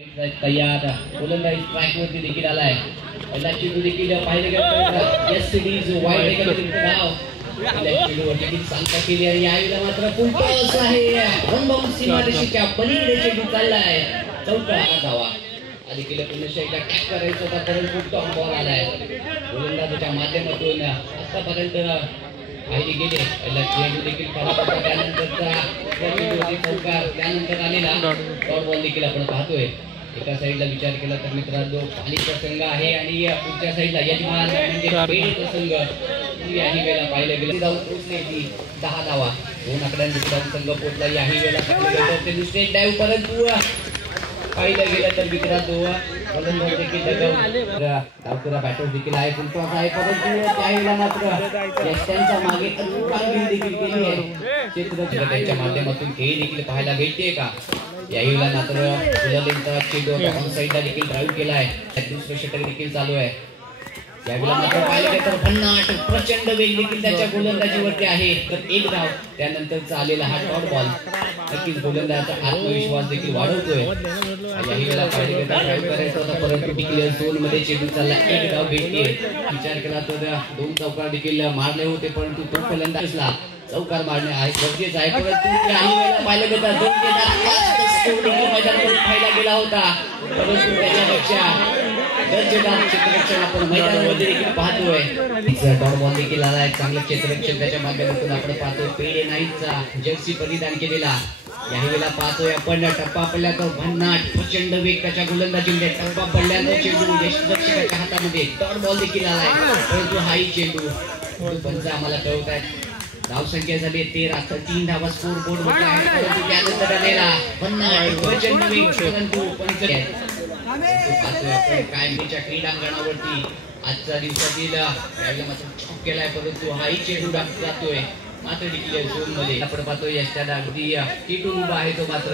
तयार गोलंदाज स्ट्राइक वरती देखील आलाय. पहिला चेंडू देखील पाहिले गेले एस सिटीज वाईड एकत्रित धाव चेंडूवर देखील सांगता केली आणि यावेळेला मात्र फुल टॉस आहे. रनबाउंड सीमारेषेच्या पलीकडे चेंडू चाललाय. चौका धावा देखील पुन्हा एकदा टॅक करायचा होता परंतु टॉप बॉल आलाय. गोलंदाजाच्या माध्यमातून आतापर्यंत पाहिले गेले. पहिला चेंडू देखील खराब होता त्यानंतरचा चौकार त्यानंतर आलेला डॉट बॉल देखील आपण पाहतोय. एका साईडला विचार केला तर मित्रांनो पाणी प्रसंग आहे आणि पुढच्या साईडला यजमान म्हणजे पेड प्रसंग याही वेळेला पाहिलं गेलं जाऊन पोहोचले ती 10 धावा 2 आकड्यांनी संघ पोहोचला. याही वेळेला स्टेट डाईव्ह परंतु पाहिलं गेलं तर मित्रांनो गोलंदाज देखील डावखुरा बॅटर देखील आहे फुल टॉस आहे परंतु त्यावेळेला मात्र यष्टांच्या मागे कामगिरी देखील केली आहे. क्षेत्ररक्षक त्यांच्या माध्यमातून खेळ देखील पाहायला भेटते का. यावेळेला मात्र गोलंदाजाचा चेंडू ऑन साईडला देखील ड्राईव्ह केला आहे. दुसरं षटक देखील चालू आहे. यावेळेला मात्र पाहिलं गेलं तर भन्नाट प्रचंड वेग देखील त्याच्या गोलंदाजीवरती आहे. तर एक धाव त्यानंतर आलेला हा डॉट बॉल नक्कीच गोलंदाजाचा आत्मविश्वास देखील वाढवतोय. यावेळेला पाहिलं गेलं तर ड्राईव्ह करायचा होता परंतु डिक्लेअर झोन मध्ये चेंडू चालला. एक धाव भेटते. विचार केला तर 2 चौकार देखील मारले होते परंतु तो फलंदाजला चौकार मारणे आहे गरजेचं आहे. परंतु काही वेळेला पाहिलं गेलं 2 मैदानावर पाहिला गेला होता परंतु त्याच्यापेक्षा दर्जेदार क्षेत्ररक्षण आपण मैदानामध्ये देखील पाहतोय. डॉट बॉल देखील आला आहे. चांगलं क्षेत्ररक्षण त्याच्या माध्यमातून आपण पाहतोय. पेडे नाईटचा जर्सी परिधान केलेला यावेळेला पाहतोय आपण. टप्पा पडल्याचा भन्नाट प्रचंड वेग त्याच्या गोलंदाजीमध्ये टप्पा पडल्याचा चेंडू यष्टीरक्षकाच्या हातामध्ये डॉट बॉल देखील आलाय परंतु हाही चेंडू पंच आम्हाला कळवत आहेत. धावसंख्या झाली 13 तर 3 धावा स्कोर बोर्ड मध्ये आहे परंतु त्यानंतर आलेला भन्नाट प्रचंड वेग परंतु पंच कायमच्या क्रीडांगणावरती आजच्या दिवसातील यावेळेला मात्र चॉक केलाय परंतु हाही चेंडू जातोय मात्र डिक्लेअर झोन मध्ये आपण पाहतोय. यष्टाला अगदी टिटून उभा आहे तो मात्र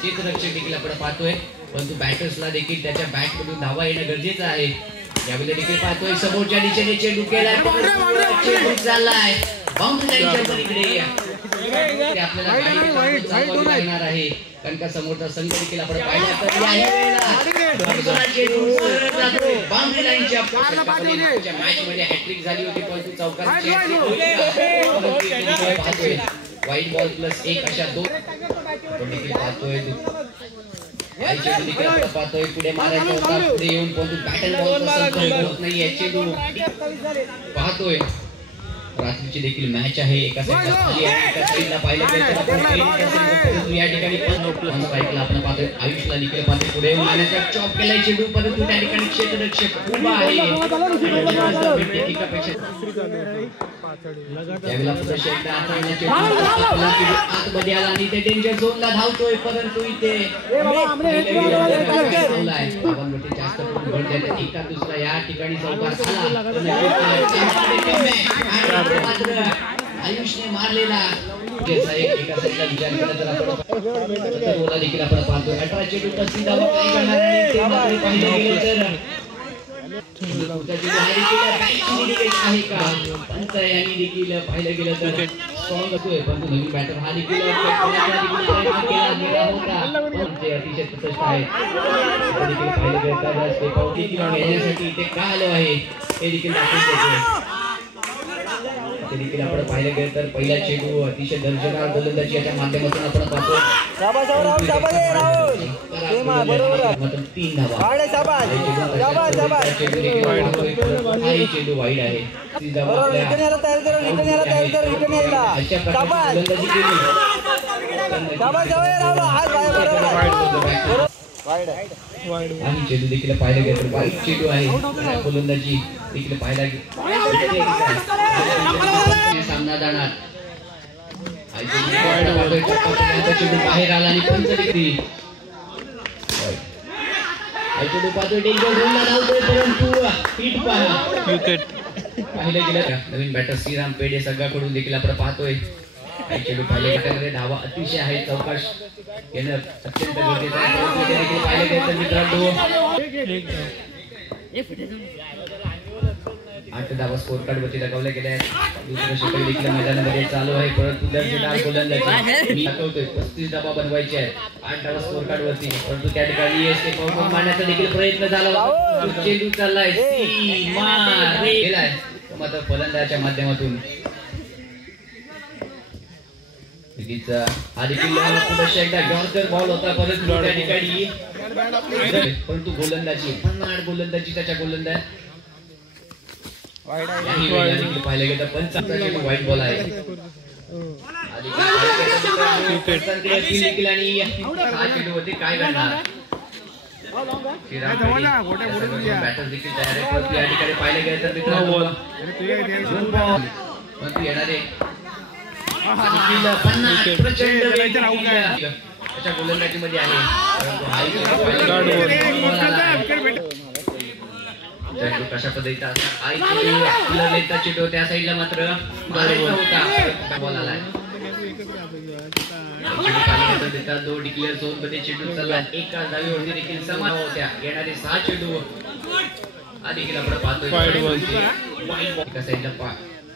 क्षेत्ररक्षक देखील आपण पाहतोय परंतु बॅटर्सला देखील त्याच्या बॅट मधून धावा येणं गरजेचं आहे. यावेळेला देखील पाहतोय समोरच्या दिशेने चेंडू केलाय चेंडू चाललाय बाउंड्री लाईनच्या पलीकडे आपल्याला लागणार आहे कारण का समोरचा संघ देखील आपण पाहिला तर बाउंड्री लाईनच्या मॅच मध्ये हॅट्रिक झाली होती परंतु चौकाराची व्हाईट बॉल प्लस 1 अशा 2 पाहतोय पुढे मारायचा होता पुढे येऊन परंतु बॅटल बॉल होत नाहीये. चेंडू पाहतोय रात्रीची देखील मॅच आहे. एका साईडला खाली आहे एका साईडला पाहिलं गेलं तर या ठिकाणी पण साईडला आपण पाहतोय आयुषला देखील पाहतोय पुढे येऊन मारण्याचा चॉप केलाय चेंडू परंतु त्या ठिकाणी क्षेत्ररक्षक उभा आहे. यावेळेला आतमध्ये आला आणि ते डेंजर झोनला धावतोय परंतु इथे जास्त एका दुसरा या ठिकाणी चौकार आला आयुषने मारलेला एका साईडला विचार केला तर आपण देखील आपण पाहतोय 18 चेंडू 35 धावा काय करणार आहे पाहिलं गेलं तर आहे का पंच यांनी देखील पाहिलं गेलं तर स्ट्रॉंग होतोय परंतु नवीन बॅटर हा देखील केला गेला होता पण ते अतिशय तटस्थ आहे. देखील पाहिलं गेलं तर स्टेप आउट घेण्यासाठी इथे का आलो आहे हे देखील दाखवून देखील आपण पाहिलं गेलं तर पहिला चेंडू अतिशय दर्जेदार गोलंदाजी याच्या माध्यमातून आपण पाहतो. 3 धावा चेंडू वाईड आहे. आणि चेंडू देखील पाहिलं गेलं तर वाईट चेंडू आहे. गोलंदाजी देखील पाहायला सामना जाणार चेंडू बाहेर आला आणि पंच देखील चेंडू पाहतोय डेंजर झोनला धावतोय परंतु हिट पाहिलं गेलं. नवीन बॅटर श्रीराम पेडे संघाकडून देखील आपण पाहतोय चेंडू पाहिले धावा अतिशय आहे चौकाश येणं अत्यंत गरजेचं आहे. पाहिलं गेलं तर मित्रांनो 8 धावा स्कोर कार्ड वरती लगावल्या गेल्या आहेत. दुसरं षटक देखील मैदानामध्ये चालू आहे, परंतु दर्जेदार गोलंदाजी मी दाखवतोय. 35 धावा बनवायचे आहेत 8 धावा स्कोर कार्ड वरती, परंतु त्या ठिकाणी एसके पॉवर मारण्याचा देखील प्रयत्न झाला होता. चेंडू चाललाय गेलाय मात्र फलंदाजाच्या माध्यमातून हा देखील एकदा जॉर्जर बॉल होता, परंतु त्या ठिकाणी परंतु गोलंदाजी गोलंदाजी त्याच्या गोलंदाज पाहिलं गेलं पण चांगला वाईट बॉल आहे. काय करणार बॅटर देखील तयार आहे, परंतु या ठिकाणी पाहिलं गेलं तर मित्रांनो परंतु येणारे त्याच्या गोलंदाजीमध्ये आहे, कशा पद्धतीचा चेंडू त्या साईडला मात्र बॉल आलाय. दो डिक्लेअर झोन मध्ये चेंडू चालला, एका जागेवरती देखील समान होत्या. येणारे 6 चेंडू देखील आपण पाहतोय. एका साईडला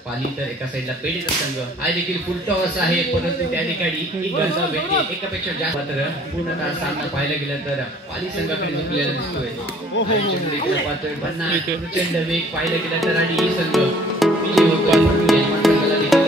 पाली तर एका साईडला पेडीचा संघ हा देखील फुल टॉस आहे, परंतु त्या ठिकाणी एकापेक्षा जास्त मात्र पूर्णतः सामना पाहायला गेला तर पाली संघाकडे झुकलेला दिसतोय. देखील पाहतोय प्रचंड वेग पाहायला गेला तर आणि ही संघ विजय होतो.